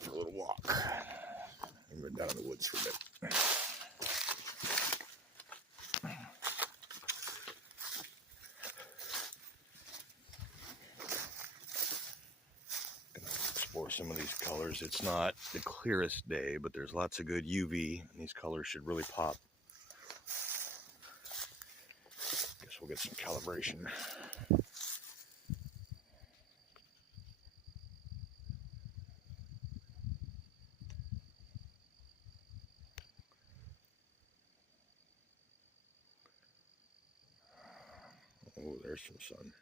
for a little walk. I've been down in the woods for a bit. Gonna explore some of these colors. It's not the clearest day, but there's lots of good UV, and these colors should really pop. Guess we'll get some calibration. Oh, there's some sun.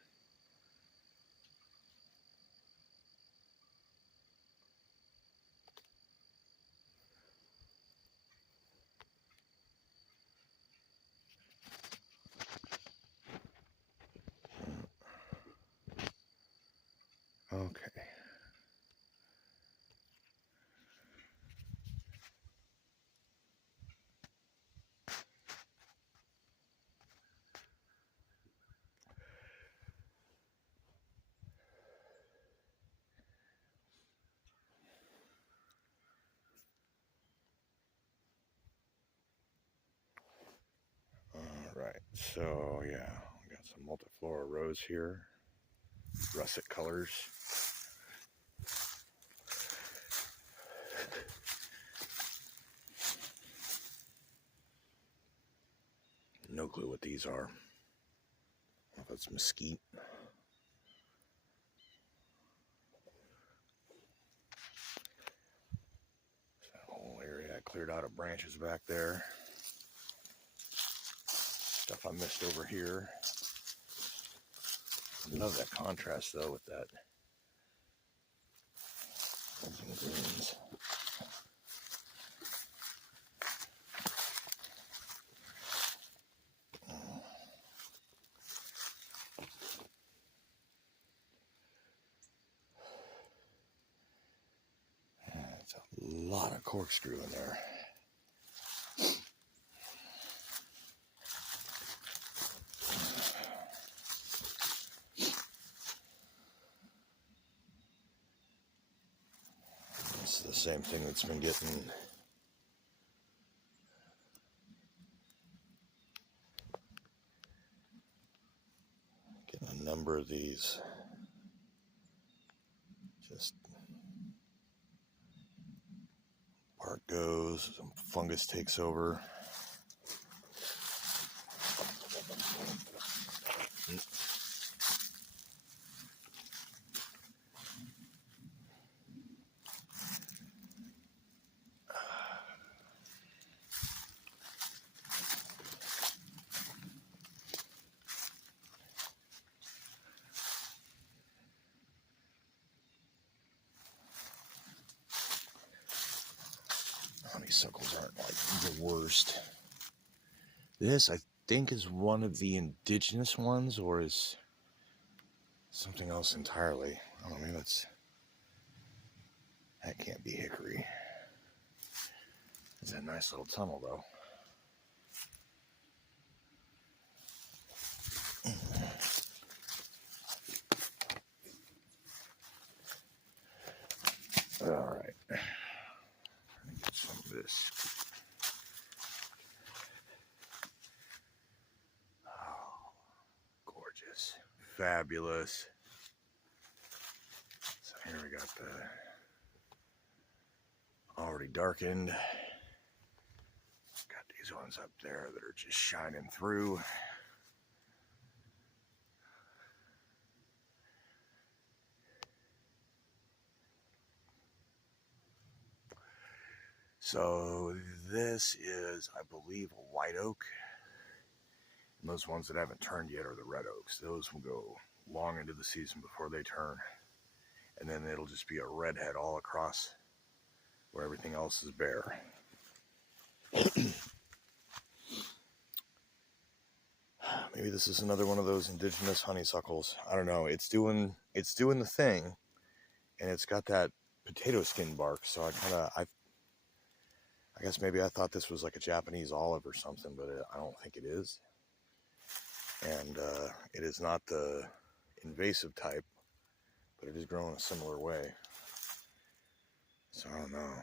Okay. Alright, so yeah, we got some multiflora rose here. Russet colors. No clue what these are. I don't know if it's mesquite. That whole area I cleared out of branches back there. Stuff I missed over here. I love that contrast though with that reds and greens. It's a lot of corkscrew in there. It's the same thing that's been getting a number of these. Just bark goes, some fungus takes over. Honeysuckles aren't like the worst. This, I think, is one of the indigenous ones, or is something else entirely. I don't know, maybe that can't be hickory. It's a nice little tunnel, though. All right. Let me get some of this. Oh, gorgeous. Fabulous. So here we got the already darkened. Got these ones up there that are just shining through. So this is, I believe, a white oak. And those ones that haven't turned yet are the red oaks. Those will go long into the season before they turn. And then it'll just be a redhead all across where everything else is bare. Maybe this is another one of those indigenous honeysuckles. I don't know. It's doing the thing, and it's got that potato skin bark. So I guess maybe I thought this was like a Japanese olive or something, but I don't think it is. And it is not the invasive type, but it is grown a similar way. So I don't know.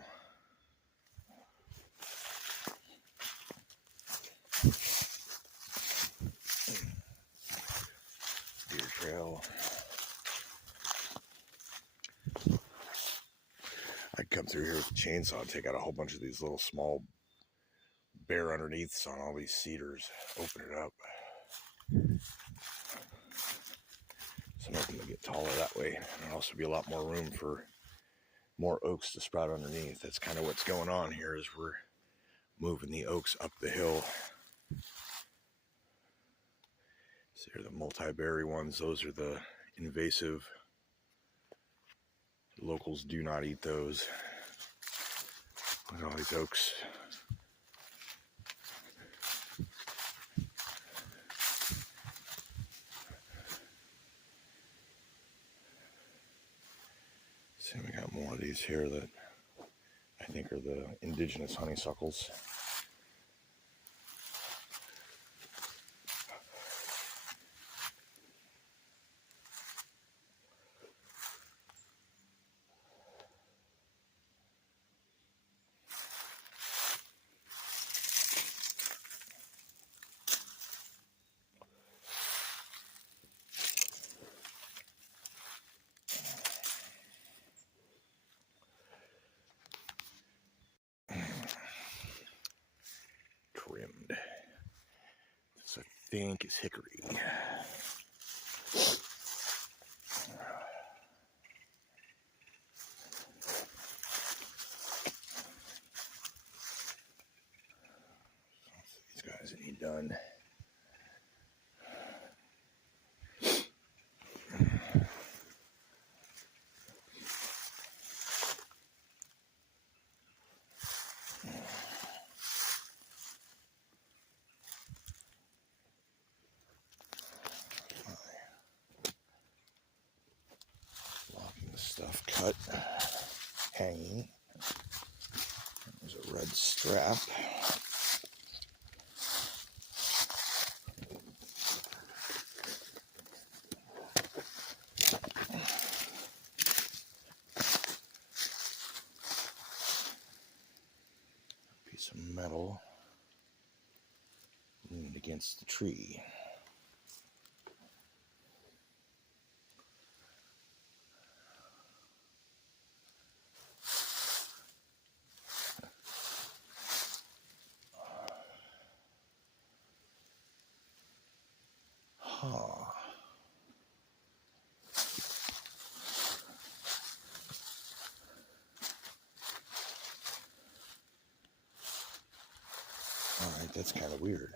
Deer trail. I'd come through here with a chainsaw and take out a whole bunch of these little small bare underneaths on all these cedars. Open it up. Some of them get taller that way. And there'll also be a lot more room for more oaks to sprout underneath. That's kind of what's going on here, is we're moving the oaks up the hill. So here are the multi-berry ones. Those are the invasive. Locals do not eat those. Look at all these oaks. So we got more of these here that I think are the indigenous honeysuckles. Trimmed. This I think is hickory. These guys need done. Locking the stuff cut, hanging. There's a red strap. Piece of metal leaned against the tree. Huh. Alright, that's kind of weird.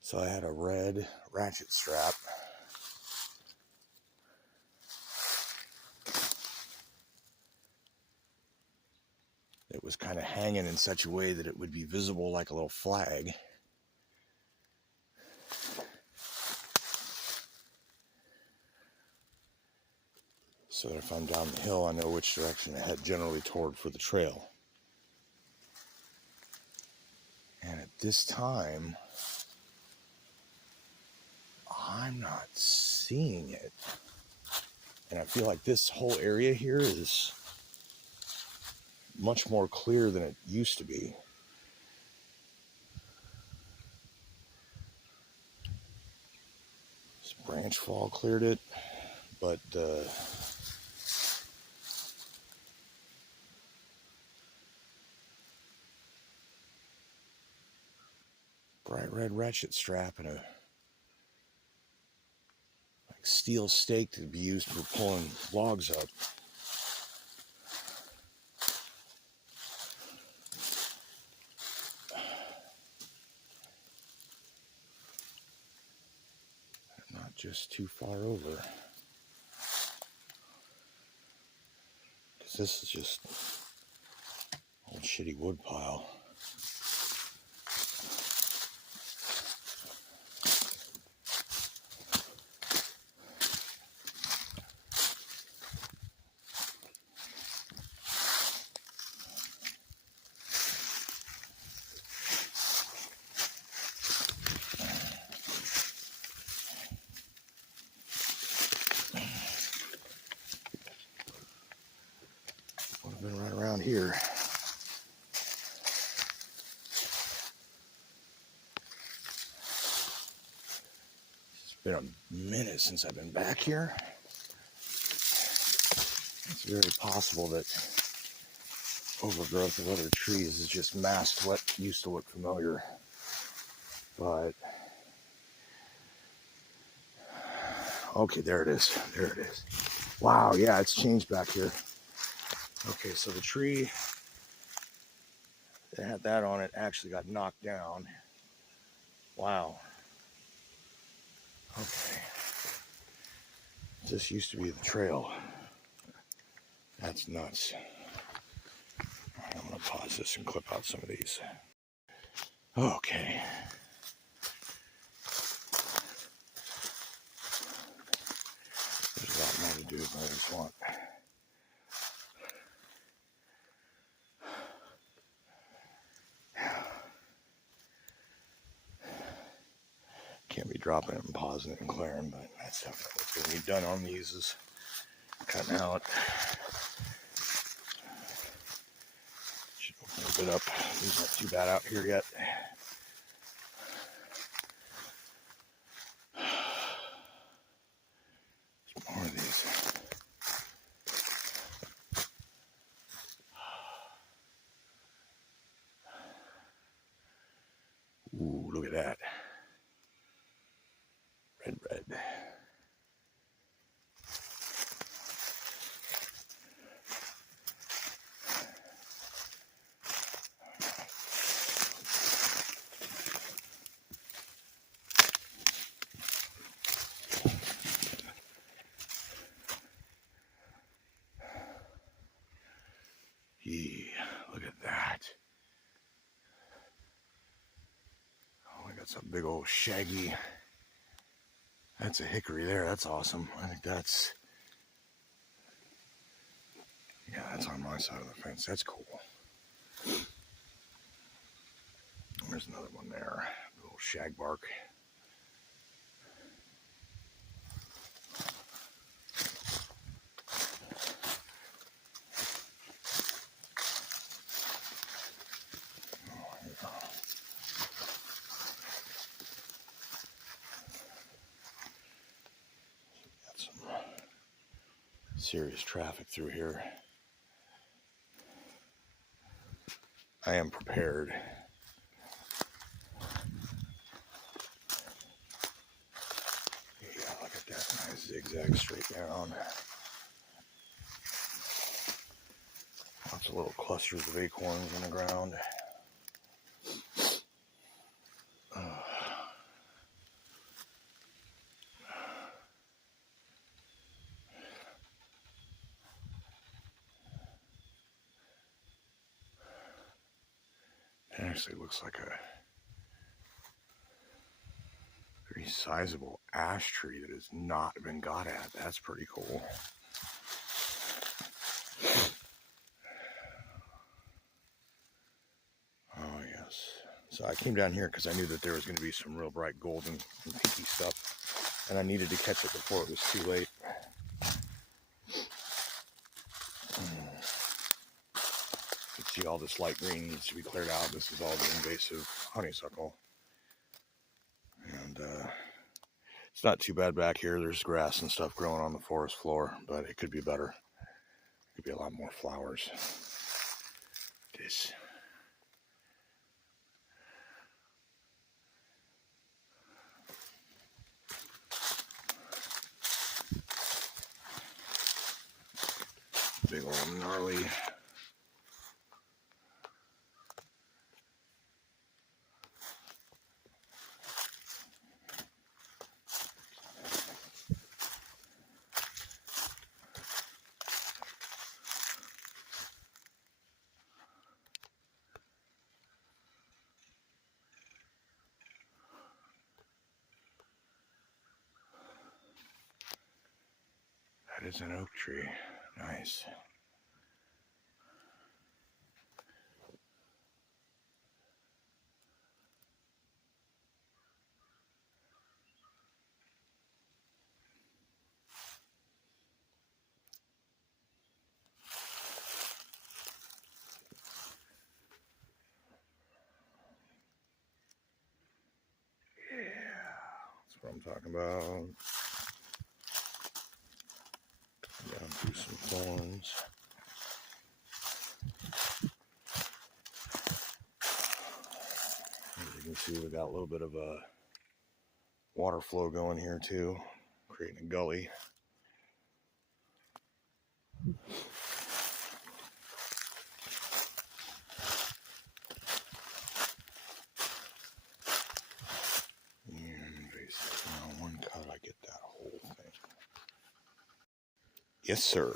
So I had a red ratchet strap. It was kind of hanging in such a way that it would be visible like a little flag. So that if I'm down the hill, I know which direction to head generally toward for the trail. And at this time, I'm not seeing it. And I feel like this whole area here is much more clear than it used to be. This branch fall cleared it, but bright red ratchet strap and a like steel stake to be used for pulling logs up. Not just too far over. Because this is just old shitty wood pile. been right around here. It's been a minute since I've been back here. It's very possible that overgrowth of other trees has just masked what used to look familiar. But, okay, there it is. There it is. Wow, yeah, it's changed back here. Okay, so the tree that had that on it actually got knocked down. Wow. Okay. This used to be the trail. That's nuts. I'm going to pause this and clip out some of these. Okay. There's a lot more to do than I just want. Can't be dropping it and pausing it and clearing, but that's definitely what's going to be done on these is cutting out. Should open a bit up. These aren't too bad out here yet. There's more of these. Ooh, look at that. Red. Yeah, look at that. Oh, I got some big old shaggy. That's a hickory there. That's awesome. I think that's, yeah, that's on my side of the fence. That's cool. There's another one there. A little shagbark. Serious traffic through here. I am prepared. Yeah, look at that nice zigzag straight down. Lots of little clusters of acorns in the ground. It actually looks like a very sizable ash tree that has not been got at. That's pretty cool. Oh, yes. So I came down here because I knew that there was going to be some real bright golden and pinky stuff, and I needed to catch it before it was too late. You can see all this light green needs to be cleared out. This is all the invasive honeysuckle. And it's not too bad back here. There's grass and stuff growing on the forest floor, but it could be better. It could be a lot more flowers. This. Big old gnarly. That is an oak tree. Nice. what I'm talking about. Down through some thorns. As you can see, we got a little bit of a water flow going here too, creating a gully. And basically on one cut I get that whole thing. Yes, sir.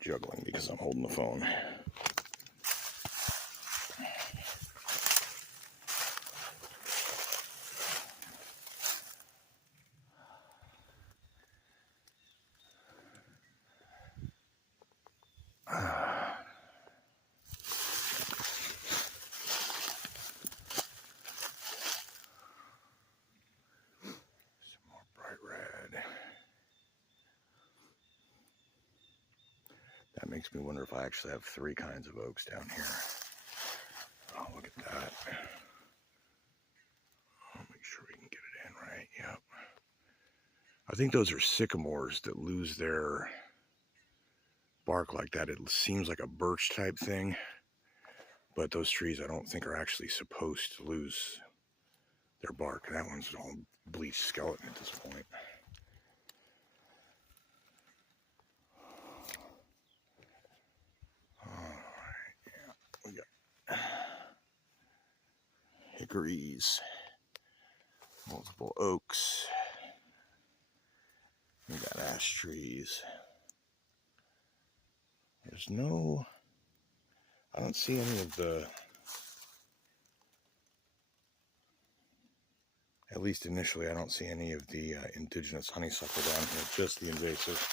Juggling because I'm holding the phone. Some more bright red. That makes me wonder if I actually have 3 kinds of oaks down here. Oh, look at that. I'll make sure we can get it in right. Yep. I think those are sycamores that lose their bark like that. It seems like a birch type thing, but those trees I don't think are actually supposed to lose their bark. That one's all bleached skeleton at this point. Alright, yeah, we got hickories, multiple oaks, we got ash trees. There's no, I don't see any of the, at least initially, I don't see any of the indigenous honeysuckle down here, just the invasive.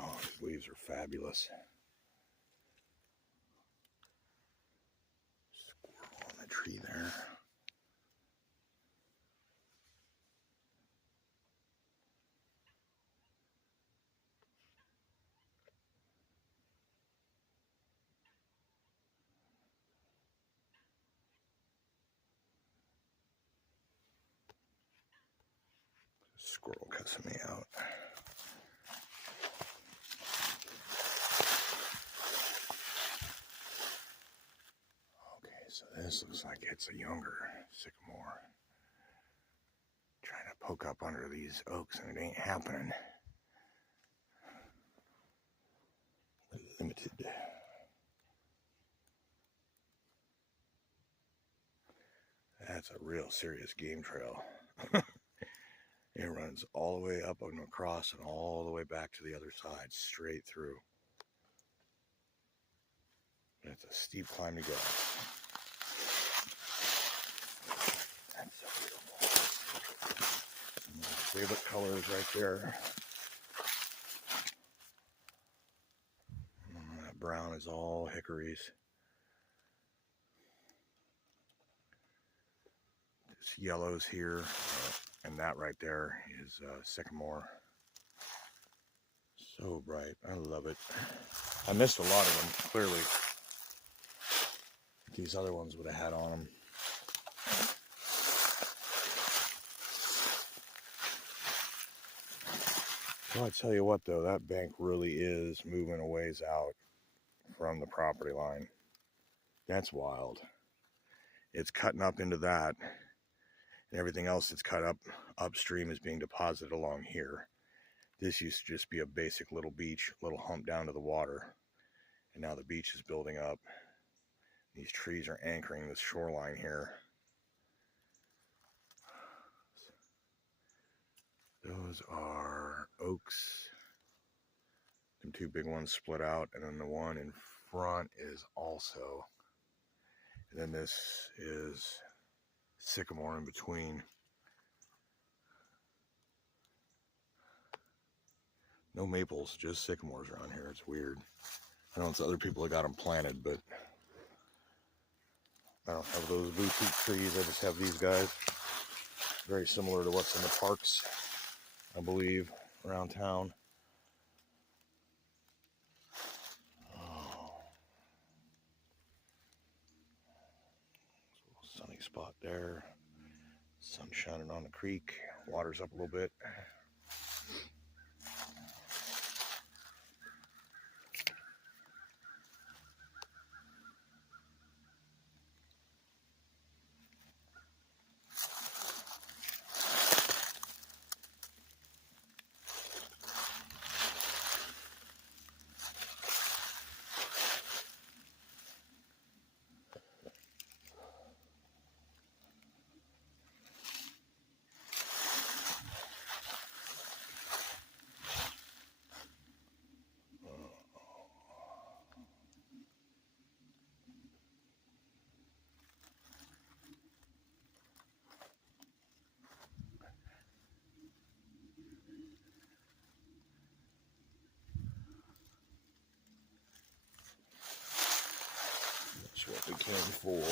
Oh, these leaves are fabulous. Squirrel on the tree there. Squirrel cussing me out. Okay, so this looks like it's a younger sycamore. Trying to poke up under these oaks and it ain't happening. Limited. That's a real serious game trail. It runs all the way up and across and all the way back to the other side, straight through. It's a steep climb to go. That's so beautiful. And my favorite color is right there. And that brown is all hickories. This yellow's here, and that right there is sycamore. So bright. I love it. I missed a lot of them, clearly. These other ones would have had on them. Well, I tell you what, though, that bank really is moving a ways out from the property line. That's wild. It's cutting up into that, and everything else that's cut up upstream is being deposited along here. This used to just be a basic little beach, little hump down to the water, and now the beach is building up. These trees are anchoring this shoreline here. Those are oaks. Them 2 big ones split out, and then the one in front is also. And then this is sycamore in between. No maples, just sycamores around here. It's weird. I know it's other people that got them planted, but I don't have those boutique trees. I just have these guys. Very similar to what's in the parks, I believe, around town. Oh. Sunny spot there. Sun shining on the creek. Water's up a little bit. That's what we came for.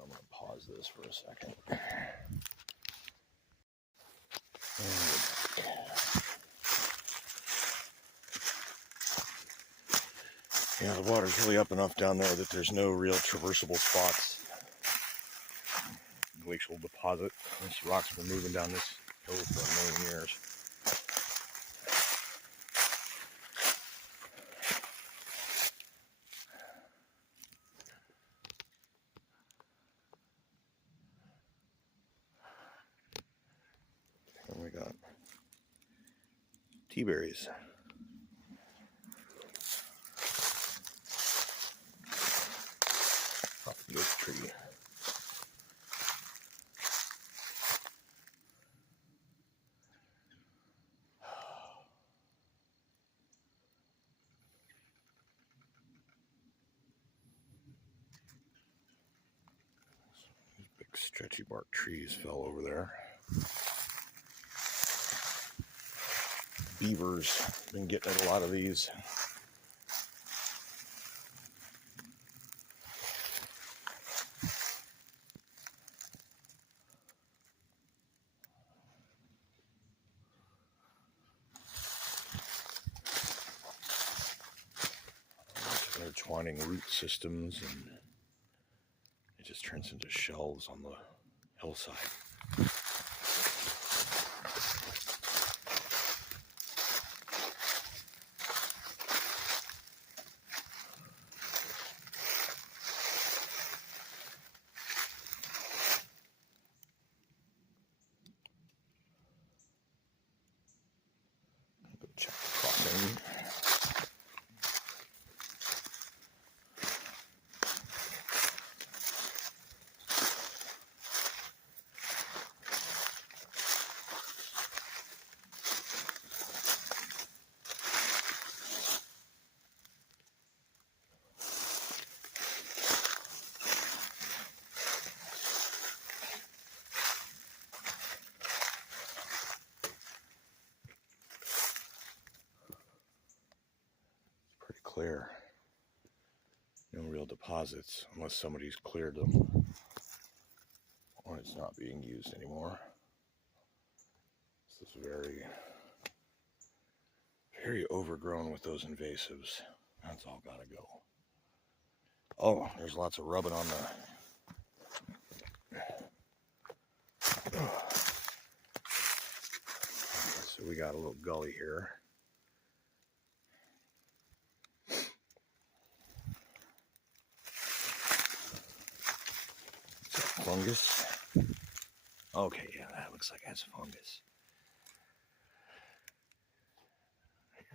I'm going to pause this for a second. Yeah, the water's really up enough down there that there's no real traversable spots. Glacial deposit. These rocks have been moving down this hill for a million years. And we got tea berries. Off this tree. These big stretchy bark trees fell over there. Beavers been getting at a lot of these. Intertwining root systems, and it just turns into shelves on the hillside. Go check the crossing. Clear. No real deposits unless somebody's cleared them or it's not being used anymore. This is very overgrown with those invasives. That's all gotta go. Oh, there's lots of rubbing on the... So we got a little gully here. Fungus. Okay, yeah, that looks like that's fungus.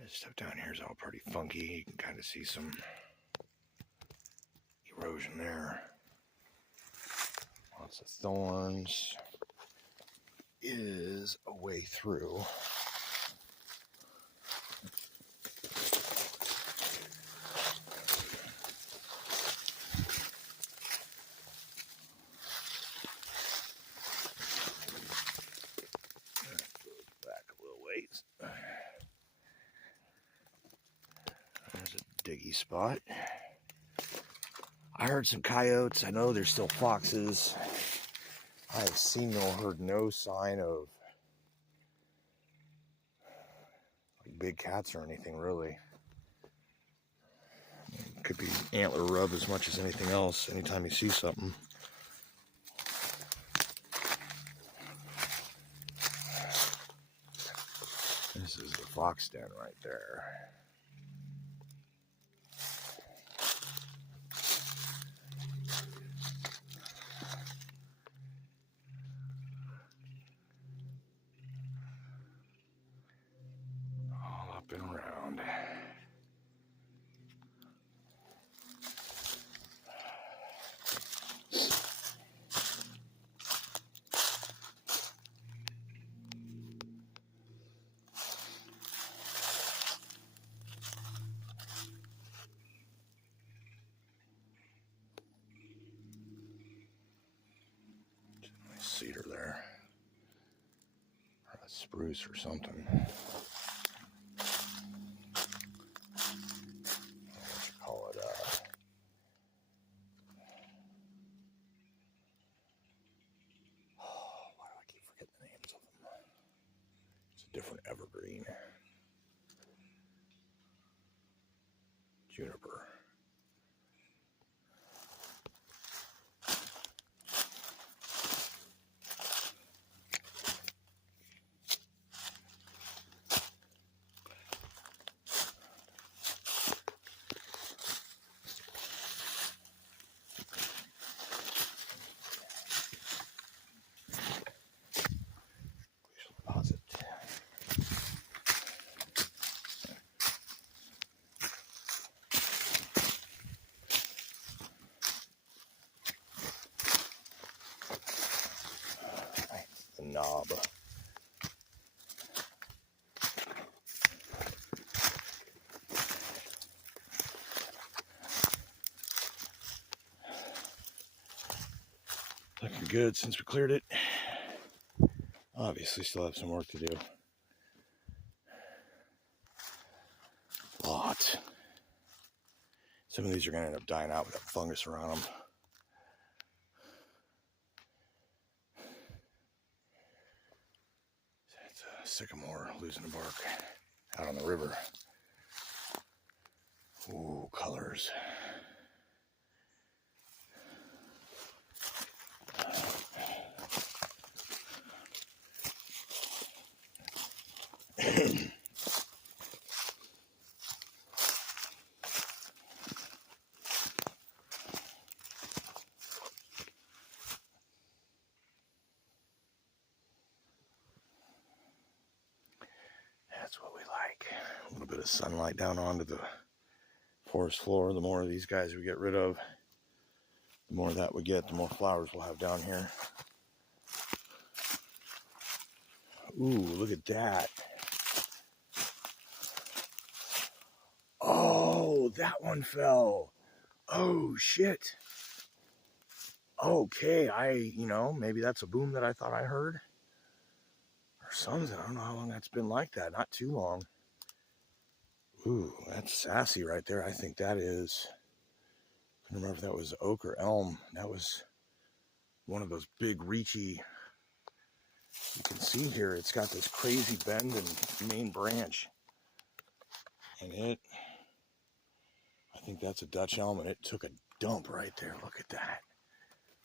This stuff down here is all pretty funky. You can kind of see some erosion there. Lots of thorns. Is a way through. Back a little ways. There's a diggy spot. I heard some coyotes. I know there's still foxes. I have seen nor heard no sign of like big cats or anything, really. It could be antler rub as much as anything else, anytime you see something. This is the fox den right there. All up and around. Cedar there, or a spruce or something. What you call it? Why do I keep forgetting the names of them? It's a different evergreen. Juniper. Knob. Looking good since we cleared it. Obviously still have some work to do. Lot. Some of these are going to end up dying out with that fungus around them. Sycamore losing the bark out on the river. Ooh, colors. That's what we like. A little bit of sunlight down onto the forest floor. The more of these guys we get rid of, the more that we get, the more flowers we'll have down here. Ooh, look at that. Oh, that one fell. Oh, shit. Okay, maybe that's a boom that I thought I heard. Or something. I don't know how long that's been like that. Not too long. Ooh, that's sassy right there. I think that is... I don't remember if that was oak or elm. That was one of those big, reachy... You can see here, it's got this crazy bend and main branch. And I think that's a Dutch elm, and it took a dump right there. Look at that.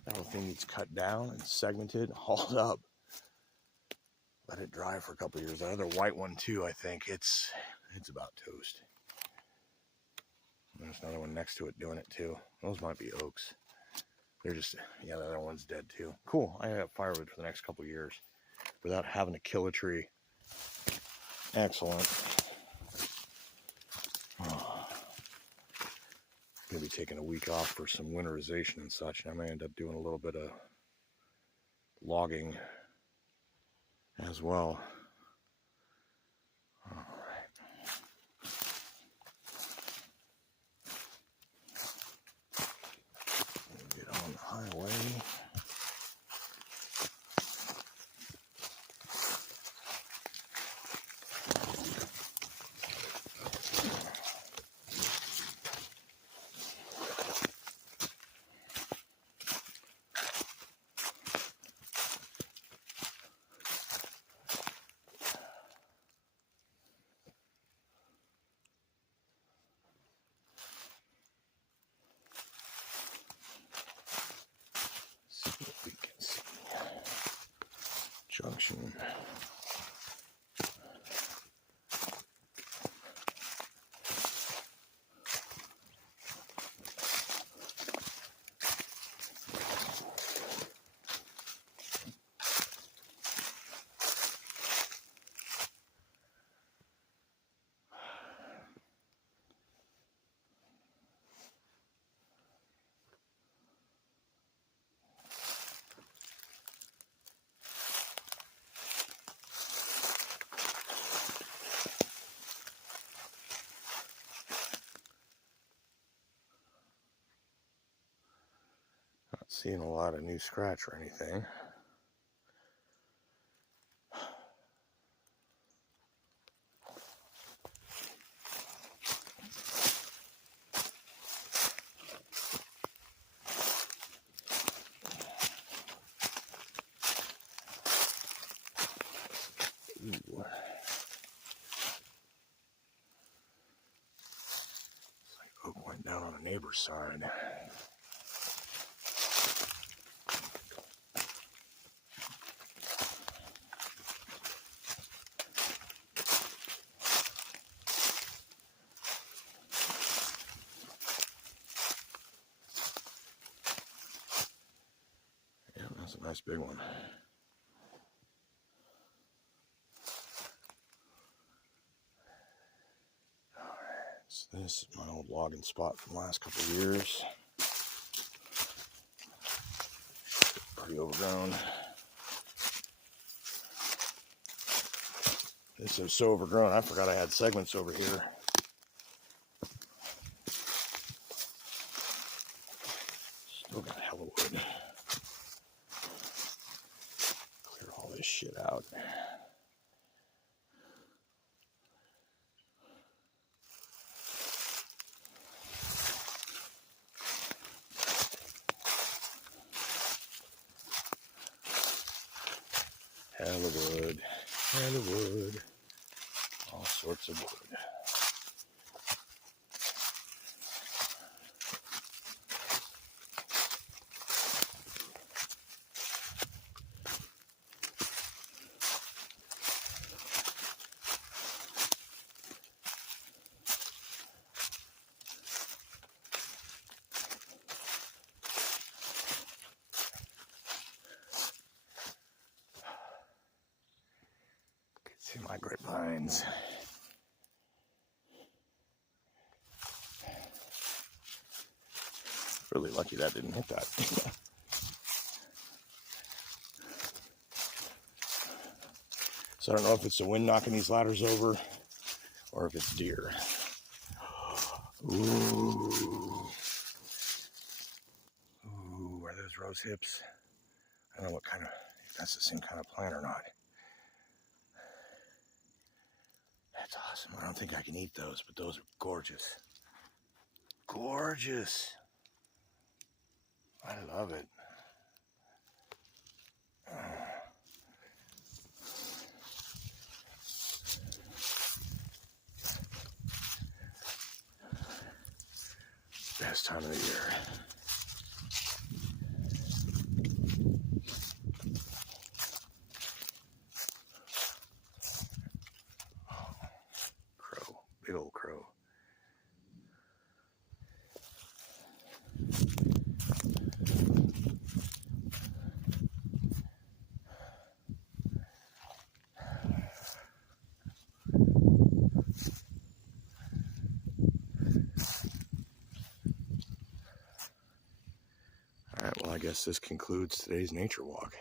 That whole thing needs cut down and segmented, hauled up. Let it dry for a couple of years. That other white one too, I think it's about toast. There's another one next to it doing it too. Those might be oaks. They're just, yeah, the other one's dead too. Cool, I have firewood for the next couple of years without having to kill a tree. Excellent. be taking a week off for some winterization and such, and I may end up doing a little bit of logging as well. All right. Get on the highway. See what we can see. Junction. Not seeing a lot of new scratch or anything. Ooh. It's like oak went down on a neighbor's side. Yeah, that's a nice big one. So this is my old logging spot from the last couple of years. Pretty overgrown. This is so overgrown, I forgot I had segments over here. Still got hella wood. Clear all this shit out. Hella wood, hella wood, all sorts of wood. See my grapevines. Really lucky that didn't hit that. So I don't know if it's the wind knocking these ladders over or if it's deer. Ooh. Ooh, are those rose hips? I don't know what kind of, if that's the same kind of plant or not. That's awesome. I don't think I can eat those, but those are gorgeous. Gorgeous. I love it. Best time of the year. Crow. Big old crow. I guess this concludes today's nature walk.